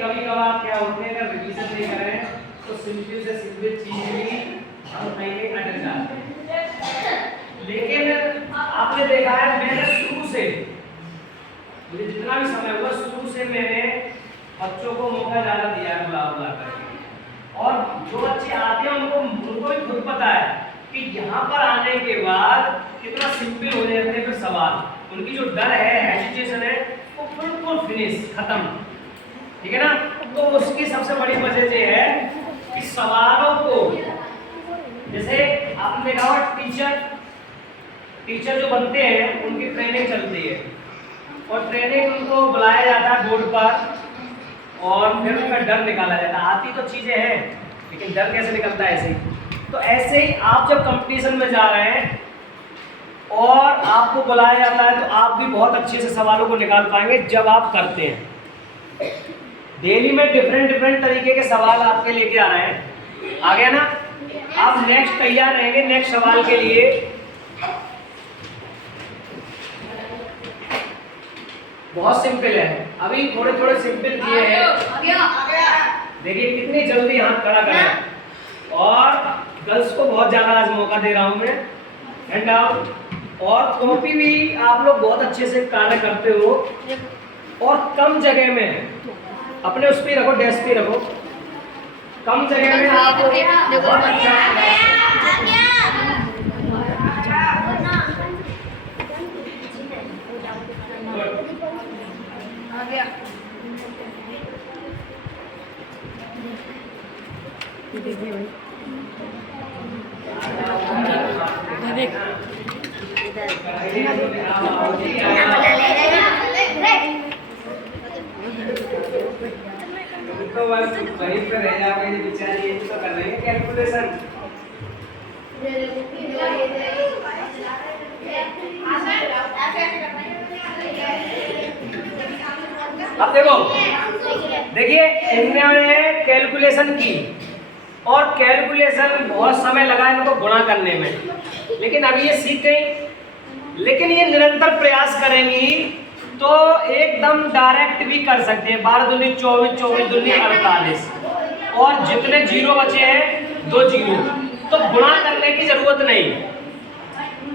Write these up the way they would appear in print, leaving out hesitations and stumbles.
कभी कभार क्या होते हैं, अगर रिवीजन नहीं कर रहे हैं तो सिंपल से सिंपल चीज भी हम कहीं अटक जाते हैं। लेकिन आपने देखा है, मैंने शुरू से, मुझे जितना भी समय हुआ शुरू से मैंने बच्चों को मौका ज्यादा दिया है बुला बुला करके। और जो बच्चे आते हैं उनको भी खुद पता है कि यहाँ पर आने के बाद कितना सिंपल हो जाते हैं फिर सवाल। उनकी जो डर है, हेजिटेशन है, वो बिल्कुल फिनिश खत्म। ठीक है ना। तो उसकी सबसे बड़ी वजह ये है कि सवालों को, जैसे आपने देखा होगा टीचर जो बनते हैं उनकी ट्रेनिंग चलती है और ट्रेनिंग उनको बुलाया जाता है बोर्ड पर और फिर उनका डर निकाला जाता है। आती तो चीजें हैं लेकिन डर कैसे निकलता है, ऐसे ही। तो ऐसे ही आप जब कंपटीशन में जा रहे हैं और आपको बुलाया जाता है तो आप भी बहुत अच्छे से सवालों को निकाल पाएंगे जब आप करते हैं। डेली में डिफरेंट तरीके के सवाल आपके लेके आ रहे हैं। आ गया ना। आप नेक्स्ट तैयार रहेंगे नेक्स्ट सवाल के लिए। बहुत सिंपल है, अभी थोड़े थोड़े सिंपल किए हैं। देखिए कितनी जल्दी हाथ खड़ा करें। और गर्ल्स को बहुत ज्यादा आज मौका दे रहा हूं मैं। Hand out. और कॉपी भी आप लोग बहुत अच्छे से कार्य करते हो और कम जगह में अपने उस पे रखो, डेस्क पे रखो। कम जगह में आप बहुत अच्छा तो बस वहीं पे रह जाओगे बेचारी, ये तो कर रही है कैलकुलेशन। अब देखो, देखिए इन्होंने कैलकुलेशन की और कैलकुलेशन बहुत समय लगा इनको गुणा करने में, लेकिन अब ये सीख गई। लेकिन ये निरंतर प्रयास करेंगी तो एकदम डायरेक्ट भी कर सकते हैं। 12 दूनी 24, 24 दूनी 48 और जितने जीरो बचे हैं 2 जीरो, तो गुणा करने की जरूरत नहीं।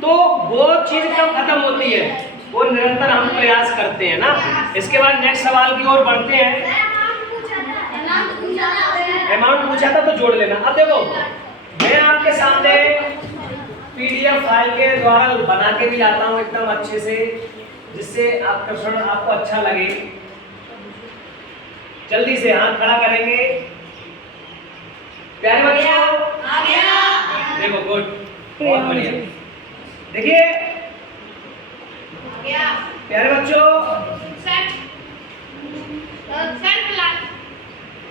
तो वो चीज कब खत्म होती है, वो निरंतर हम प्रयास करते हैं ना। इसके बाद नेक्स्ट सवाल की ओर बढ़ते हैं। अमाउंट पूछा था तो जोड़ लेना। अब देखो मैं आपके सामने PDF फाइल के द्वारा बना के भी लाता हूँ एकदम अच्छे से, जिससे आपका प्रश्न आपको अच्छा लगे। जल्दी से हाथ खड़ा करेंगे प्यारे बच्चों। देखो गुड, बहुत बढ़िया। देखिए प्यारे बच्चों,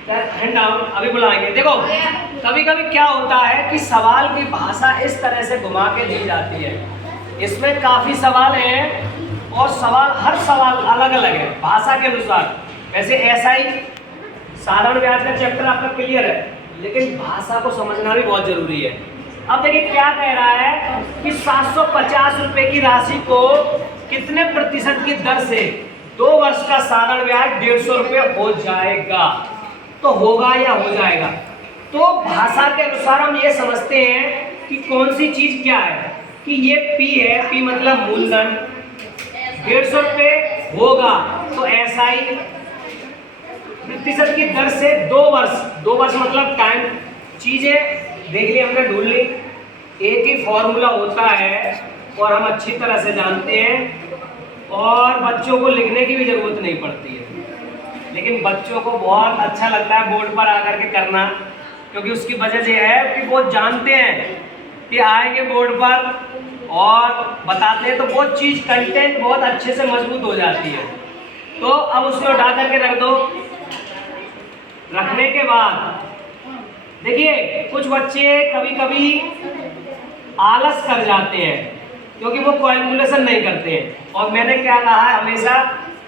हैंड डाउन, अभी बुलाएंगे। देखो कभी कभी क्या होता है कि सवाल की भाषा इस तरह से घुमा के दी जाती है। इसमें काफी सवाल हैं और हर सवाल अलग अलग है भाषा के अनुसार। वैसे SI साधारण व्याज का चैप्टर आपका क्लियर है, लेकिन भाषा को समझना भी बहुत जरूरी है। अब देखिए क्या कह रहा है कि 750 रुपए की राशि को कितने प्रतिशत की दर से 2 वर्ष का साधारण ब्याज 150 रुपए हो जाएगा। तो होगा या हो जाएगा। तो भाषा के अनुसार हम ये समझते हैं कि कौन सी चीज क्या है, कि ये P है, P मतलब मूलधन, 150 रुपए होगा। तो SI प्रतिशत की दर से 2 वर्ष मतलब टाइम। चीजें देख ली हमने, ढूंढ ली। एक ही फॉर्मूला होता है और हम अच्छी तरह से जानते हैं और बच्चों को लिखने की भी जरूरत नहीं पड़ती है। लेकिन बच्चों को बहुत अच्छा लगता है बोर्ड पर आकर के करना, क्योंकि उसकी वजह यह है कि वो जानते हैं कि आएंगे बोर्ड पर और बताते हैं तो वो चीज कंटेंट बहुत अच्छे से मजबूत हो जाती है। तो अब उसको उठा करके रख दो। रखने के बाद देखिए कुछ बच्चे कभी कभी आलस कर जाते हैं क्योंकि वो कैलकुलेशन नहीं करते हैं। और मैंने क्या कहा है हमेशा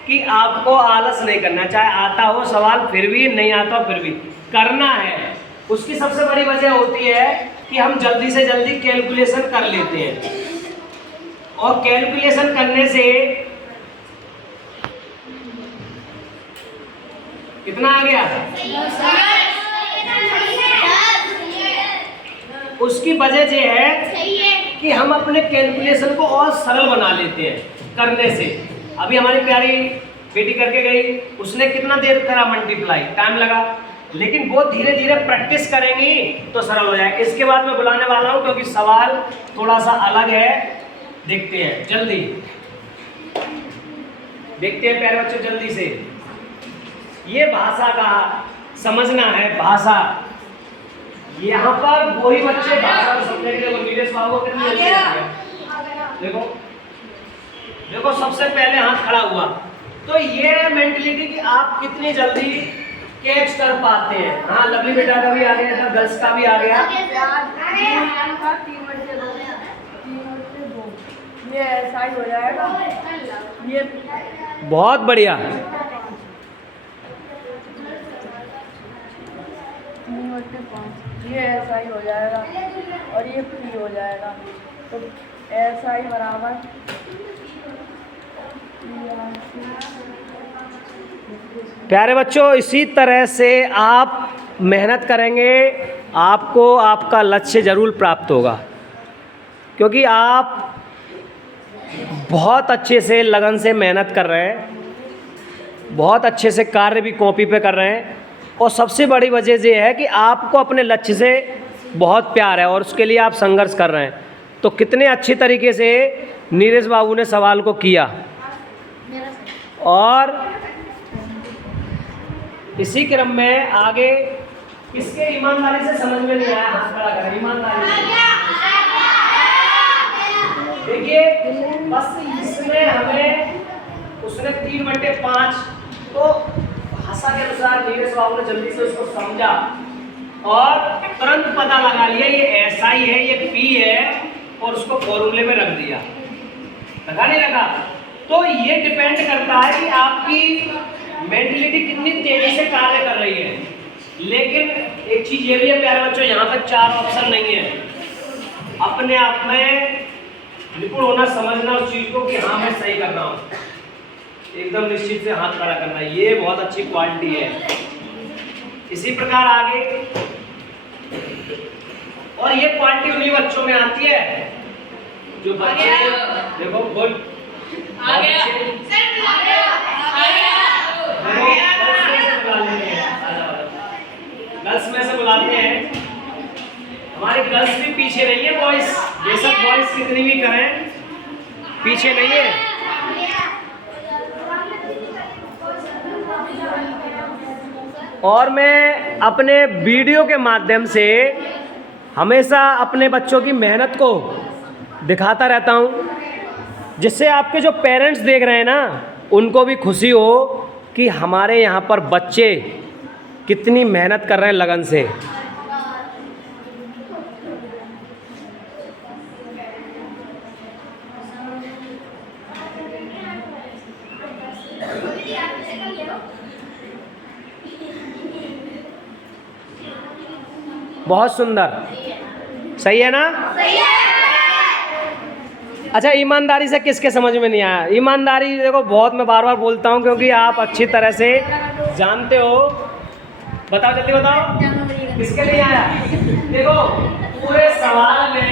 कि आपको आलस नहीं करना, चाहे आता हो सवाल फिर भी, नहीं आता हो फिर भी करना है। उसकी सबसे बड़ी वजह होती है कि हम जल्दी से जल्दी कैलकुलेशन कर लेते हैं और कैलकुलेशन करने से कितना आ गया? उसकी वजह ये है कि हम अपने कैलकुलेशन को और सरल बना लेते हैं करने से। अभी हमारी प्यारी बेटी करके गई, उसने कितना देर करा मल्टीप्लाई, टाइम लगा, लेकिन वो धीरे धीरे प्रैक्टिस करेंगी तो सरल हो जाएगा। इसके बाद मैं बुलाने वाला हूँ क्योंकि सवाल थोड़ा सा अलग है, देखते हैं जल्दी, देखते हैं प्यारे बच्चों जल्दी से। ये भाषा का समझना है, भाषा। यहाँ पर वही बच्चे भाषा को समझेंगे। वो नीलेश बाबू को कितनी जल्दी है, देखो देखो, सबसे पहले हाथ खड़ा हुआ। तो ये मेंटलिटी कि आप कितनी जल्दी कैच कर पाते हैं। हाँ, लवली बेटा का भी आ गया था, गर्ल्स का भी आ गया। ये ऐसा ही हो जाएगा, ये बहुत बढ़िया। 3/5 ये ऐसा ही हो जाएगा और ये फ्री हो जाएगा। तो ऐसा ही बराबर प्यारे बच्चों, इसी तरह से आप मेहनत करेंगे, आपको आपका लक्ष्य जरूर प्राप्त होगा, क्योंकि आप बहुत अच्छे से लगन से मेहनत कर रहे हैं, बहुत अच्छे से कार्य भी कॉपी पे कर रहे हैं, और सबसे बड़ी वजह ये है कि आपको अपने लक्ष्य से बहुत प्यार है और उसके लिए आप संघर्ष कर रहे हैं। तो कितने अच्छी तरीके से नीरज बाबू ने सवाल को किया। और इसी क्रम में आगे किसके ईमानदारी से समझ में नहीं आया, हाथ खड़ा करें। ईमानदारी से देखिए, बस इसमें हमें उसने 3/5 तो भाषा के अनुसार नीरज बाबू ने जल्दी से उसको समझा और तुरंत पता लगा लिया ये ऐसा ही है, ये पी है, और उसको फॉर्मूले में रख दिया। लगा नहीं लगा? तो ये डिपेंड करता है कि आपकी मेंटलिटी कितनी तेजी से कार्य कर रही है। लेकिन एक चीज ये भी है प्यारे बच्चों, यहाँ पर 4 ऑप्शन नहीं है। अपने आप में निपुण होना, समझना उस चीज को कि हाँ मैं सही कर रहा हूँ, एकदम निश्चित से हाथ खड़ा करना, ये बहुत अच्छी क्वालिटी है। इसी प्रकार आगे, और ये क्वालिटी उन्हीं बच्चों में आती है जो बच्चे देखो गुड गर्ल्स में से बुलाते हैं। हमारे गर्ल्स भी पीछे नहीं है, बॉयज बेशक बॉयज कितनी भी करें पीछे नहीं है। और मैं अपने वीडियो के माध्यम से हमेशा अपने बच्चों की मेहनत को दिखाता रहता हूँ, जिससे आपके जो पेरेंट्स देख रहे हैं ना, उनको भी खुशी हो कि हमारे यहाँ पर बच्चे कितनी मेहनत कर रहे हैं लगन से। बहुत सुंदर, सही है ना? सही है। अच्छा, ईमानदारी से किसके समझ में नहीं आया? ईमानदारी देखो, बहुत मैं बार बार बोलता हूँ क्योंकि आप अच्छी तरह से जानते हो। बताओ जल्दी बताओ, किसके लिए आया? देखो, पूरे सवाल में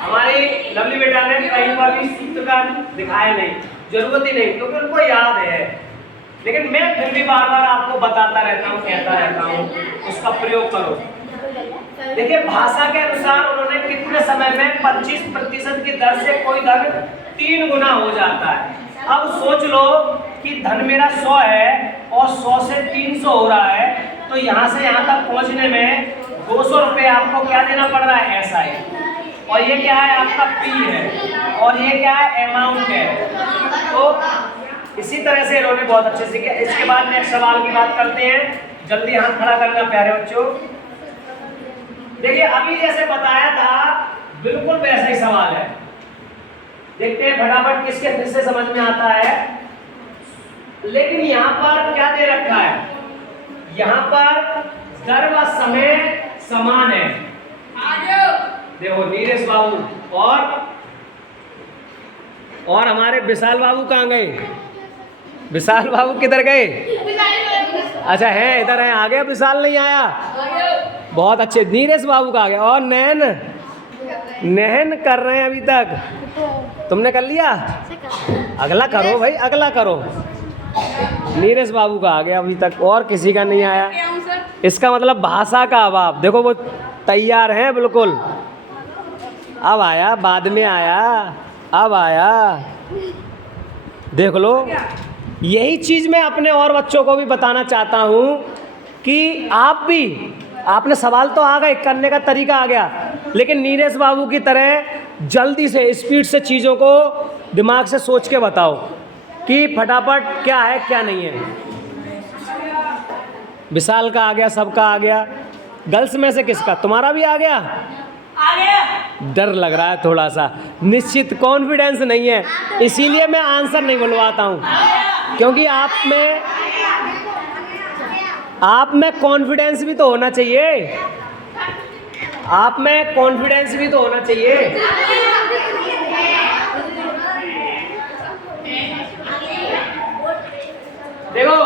हमारी लवली बेटा ने कहीं पर भी सूत्र का दिखाया नहीं, जरूरत ही नहीं, क्योंकि उनको याद है। लेकिन मैं फिर भी बार बार आपको बताता रहता हूँ, कहता रहता हूँ, उसका प्रयोग करो। देखिए, भाषा के अनुसार उन्होंने कितने समय में 25% की दर से कोई धन 3 गुना हो जाता है। अब सोच लो कि धन मेरा 100 है और 100 से 300 हो रहा है, तो यहाँ से यहाँ तक पहुँचने में 200 रुपये आपको क्या देना पड़ रहा है, ऐसा ही। और ये क्या है, आपका पी है, और ये क्या है, अमाउंट है। तो इसी तरह से इन्होंने बहुत अच्छे से किया। इसके बाद नेक्स्ट सवाल की बात करते हैं। जल्दी हाथ खड़ा करना प्यारे बच्चों। देखिए, अभी जैसे बताया था बिल्कुल वैसा ही सवाल है। देखते हैं फटाफट किसके फिर से समझ में आता है। लेकिन यहाँ पर क्या दे रखा है, यहाँ पर दर व समय समान है। देखो नीरज बाबू और हमारे विशाल बाबू कहाँ गए? विशाल बाबू किधर गए? अच्छा है, इधर है, आ गया। विशाल नहीं आया, बहुत अच्छे। नीरज बाबू का आ गया। और नैन, नैन कर रहे हैं अभी तक। तुमने कर लिया? अगला करो भाई, अगला करो। नीरज बाबू का आ गया अभी तक, और किसी का नहीं आया। इसका मतलब भाषा का अभाव। देखो वो तैयार हैं बिल्कुल। अब आया, बाद में आया, अब आया, देख लो। यही चीज़ मैं अपने और बच्चों को भी बताना चाहता हूँ कि आप भी, आपने सवाल तो आ गए, करने का तरीका आ गया, लेकिन नीरज बाबू की तरह जल्दी से, स्पीड से चीज़ों को दिमाग से सोच के बताओ कि फटाफट क्या है क्या नहीं है। विशाल का आ गया, सबका आ गया। गर्ल्स में से किसका? तुम्हारा भी आ गया? आ गया। डर लग रहा है थोड़ा सा, निश्चित कॉन्फिडेंस नहीं है, इसीलिए मैं आंसर नहीं बुलवाता हूँ, क्योंकि आप में कॉन्फिडेंस भी तो होना चाहिए। आप में कॉन्फिडेंस भी तो होना चाहिए। देखो,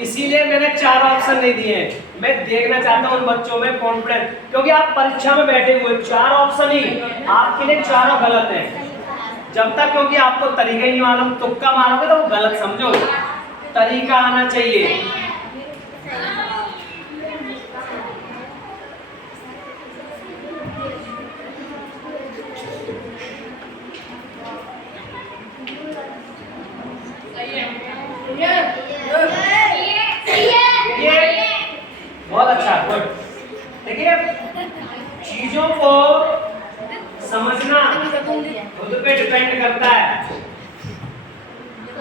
इसीलिए मैंने 4 ऑप्शन नहीं दिए हैं। मैं देखना चाहता हूँ उन बच्चों में कॉन्फिडेंस, क्योंकि आप परीक्षा में बैठे हुए 4 ऑप्शन ही आपके लिए चारों गलत हैं। जब तक, क्योंकि आपको तरीका ही नहीं मालूम, तुक्का मारोगे तो वो गलत समझो। तरीका आना चाहिए। बहुत अच्छा, गुड। देखिए, चीजों को समझना खुद पे डिपेंड करता है।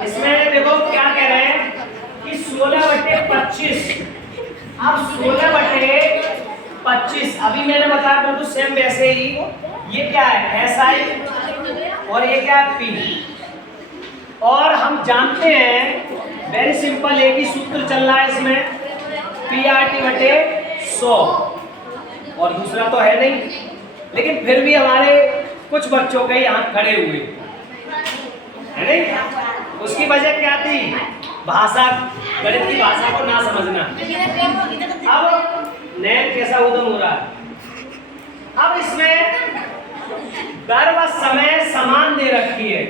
इसमें देखो क्या कह रहे हैं कि 16/25। अब 16/25 अभी मैंने बताया बिल्कुल सेम वैसे ही। ये क्या है? SI, और ये क्या है? P। और हम जानते हैं, वेरी सिंपल, एक ही सूत्र चल रहा है इसमें, PRT/100, और दूसरा तो है नहीं। लेकिन फिर भी हमारे कुछ बच्चों के यहाँ खड़े हुए है नहीं। उसकी वजह क्या थी? भाषा, गणित की भाषा को ना समझना। अब नैन कैसा उदम हो रहा है? अब इसमें दर व समय समान दे रखी है।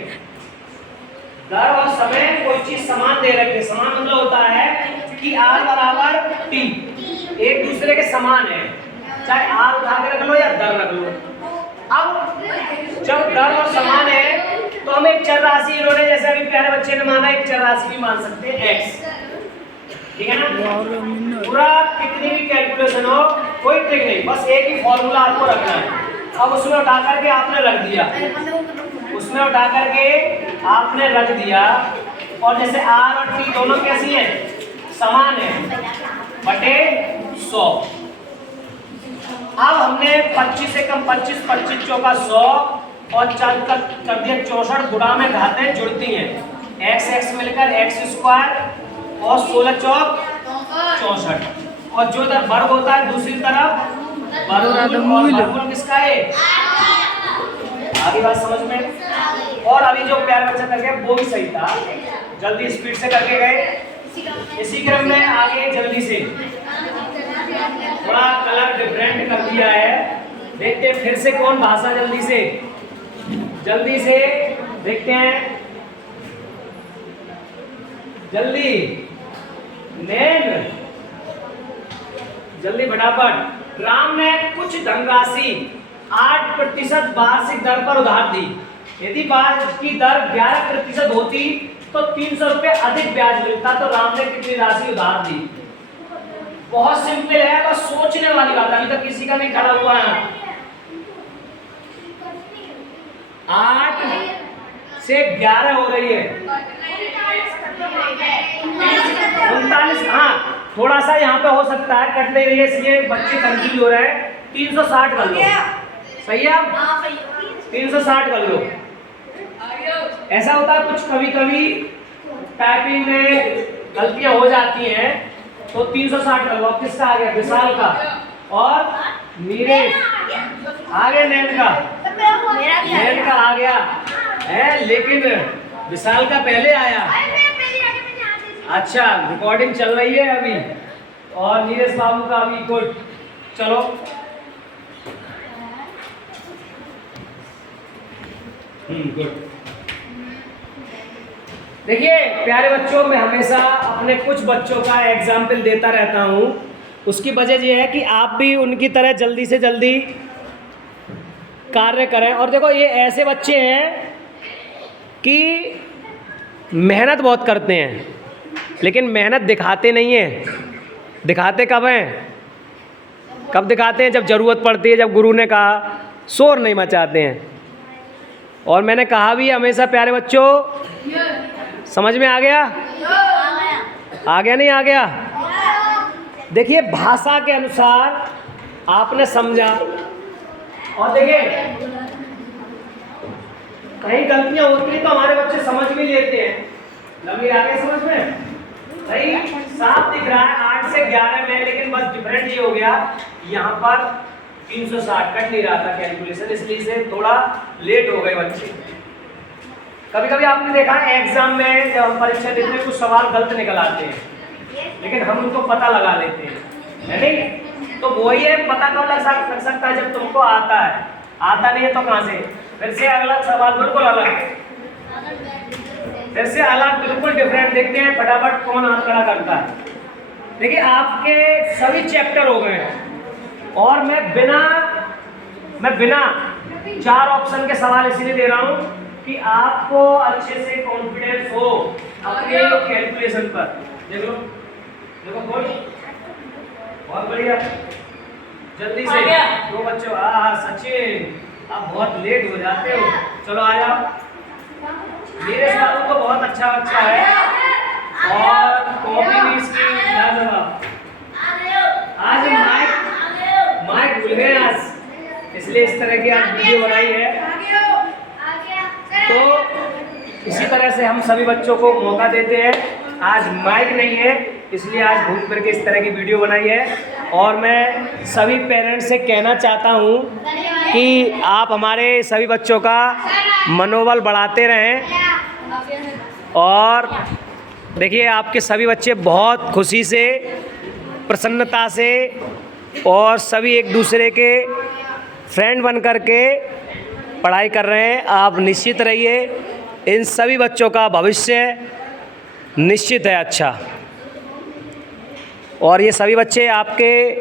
दर और समय कोई चीज समान दे रखी है। समान मतलब होता है कि R = T, एक दूसरे के समान है, चाहे R उठा के रख लो या दर रख लो। अब जब दर और समान है तो हम एक चर राशि, इन्होंने जैसे अभी प्यारे बच्चे ने माना, एक चर राशि भी मान सकते हैं, x। ठीक है ना? पूरा कितनी भी कैलकुलेशन हो, कोई ट्रिक नहीं, बस एक ही फॉर्मूला आपको रखना है। अब उसमें उठा करके आपने रख दिया, उसमें उठा करके आपने रख दिया, और जैसे R और T दोनों कैसी हैं? समान है, बटे 100। अब हमने 25 से कम 25, 25 चौका 100, और 4 कर दिया 64, गुणा में घातें जुड़ती हैं, x मिलकर x², और 16 चौक 64, और जो इधर वर्ग होता है दूसरी तरफ वर्गमूल किसका है? आगे बात समझ में? और अभी जो प्यार बच्चा कर गया वो भी सही था, जल्दी स्पीड से करके गए। इसी क्रम में आगे जल्दी से, थोड़ा कलर डिफरेंट कर दिया है, देखते हैं फिर से कौन भाषा जल्दी से देखते हैं। जल्दी नैन, जल्दी फटाफट। राम ने कुछ धनराशि 8% वार्षिक दर पर उधार दी। यदि ब्याज की दर 11% होती तो 300 रुपये अधिक ब्याज मिलता, तो राम ने कितनी राशि उधार दी? बहुत सिंपल है, बस सोचने वाली बात। अभी तक किसी का नहीं खड़ा हुआ है। 8 से 11 हो रही है 39। हाँ, थोड़ा सा यहाँ पे हो सकता है, कट नहीं रही है, इसलिए बच्चे कंफ्यूज हो रहे हैं। 360 कर लो, सही है? 360 कर लो। ऐसा होता है कुछ कभी कभी टाइपिंग में गलतियां हो जाती हैं, तो 360 कर लो। किसका आ गया? विशाल का, और नीरज आ गया, नैन का आ गया है, लेकिन विशाल का पहले आया। अच्छा, रिकॉर्डिंग चल रही है अभी, और नीरज बाबू का भी गुड। चलो गुड। देखिए प्यारे बच्चों, मैं हमेशा अपने कुछ बच्चों का एग्जाम्पल देता रहता हूँ। उसकी वजह यह है कि आप भी उनकी तरह जल्दी से जल्दी कार्य करें। और देखो ये ऐसे बच्चे हैं कि मेहनत बहुत करते हैं, लेकिन मेहनत दिखाते नहीं हैं। दिखाते कब हैं? कब दिखाते हैं? जब ज़रूरत पड़ती है, जब गुरु ने कहा। शोर नहीं मचाते हैं। और मैंने कहा भी हमेशा प्यारे बच्चों, समझ में आ गया? आ गया नहीं आ गया? देखिए भाषा के अनुसार आपने समझा। और देखिए कहीं गलतियां होती हैं तो हमारे बच्चे समझ भी लेते हैं। लगी आ गई समझ में? सही साफ दिख रहा है 8 से 11 में, लेकिन बस डिफरेंट ये हो गया, यहाँ पर 360 कट नहीं रहा था कैलकुलेशन, इसलिए से थोड़ा लेट हो गए बच्चे। कभी कभी आपने देखा है एग्जाम में जब हम परीक्षा देते हैं कुछ सवाल गलत निकल आते हैं, लेकिन हम उनको पता लगा लेते हैं, है नहीं? तो वही है, पता कब लग सकता है? जब तुमको आता है। आता नहीं है तो कहाँ से? फिर से अगला सवाल बिल्कुल अलग, फिर से अलग, बिल्कुल डिफरेंट। देखते हैं फटाफट कौन हाथ खड़ा करता है। देखिए आपके सभी चैप्टर हो गए और मैं बिना 4 ऑप्शन के सवाल इसलिए दे रहा हूँ कि आपको अच्छे से कॉन्फिडेंस हो अपने कैलकुलेशन पर। देख लो, देखो बोल, बहुत बढ़िया, जल्दी से 2 बच्चों। सचिन आप बहुत लेट हो जाते हो, चलो आ जाओ। मेरे बाबू तो बहुत अच्छा बच्चा है और कॉपी भी इसकी लाजवाब। आज माइक भूल गए आज, इसलिए इस तरह की आज वीडियो बनाई है। तो इसी तरह से हम सभी बच्चों को मौका देते हैं। आज माइक नहीं है, इसलिए आज घूम फिर के इस तरह की वीडियो बनाई है। और मैं सभी पेरेंट्स से कहना चाहता हूँ कि आप हमारे सभी बच्चों का मनोबल बढ़ाते रहें। और देखिए आपके सभी बच्चे बहुत खुशी से, प्रसन्नता से और सभी एक दूसरे के फ्रेंड बन कर के पढ़ाई कर रहे हैं। आप निश्चित रहिए, इन सभी बच्चों का भविष्य निश्चित है अच्छा। और ये सभी बच्चे आपके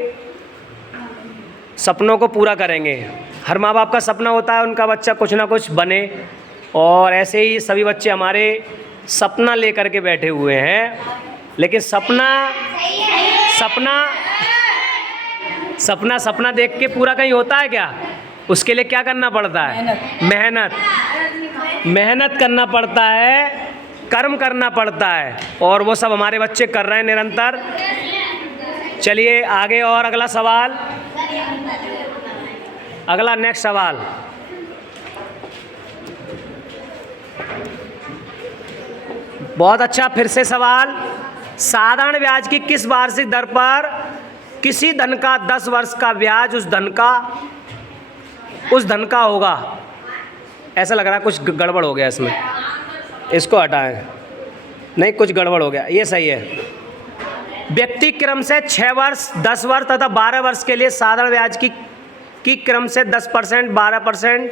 सपनों को पूरा करेंगे। हर माँ बाप का सपना होता है उनका बच्चा कुछ ना कुछ बने, और ऐसे ही सभी बच्चे हमारे सपना लेकर के बैठे हुए हैं। लेकिन सपना देख के पूरा कहीं होता है क्या? उसके लिए क्या करना पड़ता है? मेहनत करना पड़ता है, कर्म करना पड़ता है, और वो सब हमारे बच्चे कर रहे हैं निरंतर। चलिए आगे, और अगला सवाल, अगला नेक्स्ट सवाल। बहुत अच्छा, फिर से सवाल। साधारण ब्याज की किस वार्षिक दर पर किसी धन का 10 वर्ष का ब्याज उस धन का होगा? ऐसा लग रहा है कुछ गड़बड़ हो गया इसमें, इसको हटाएं। नहीं, कुछ गड़बड़ हो गया, ये सही है। व्यक्ति क्रम से 6 वर्ष, 10 वर्ष तथा 12 वर्ष के लिए साधारण ब्याज की क्रम से 10%, 12%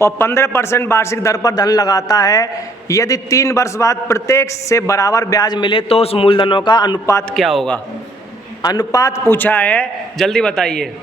और 15% वार्षिक दर पर धन लगाता है। यदि 3 वर्ष बाद प्रत्येक से बराबर ब्याज मिले तो उस मूलधनों का अनुपात क्या होगा? अनुपात पूछा है, जल्दी बताइए।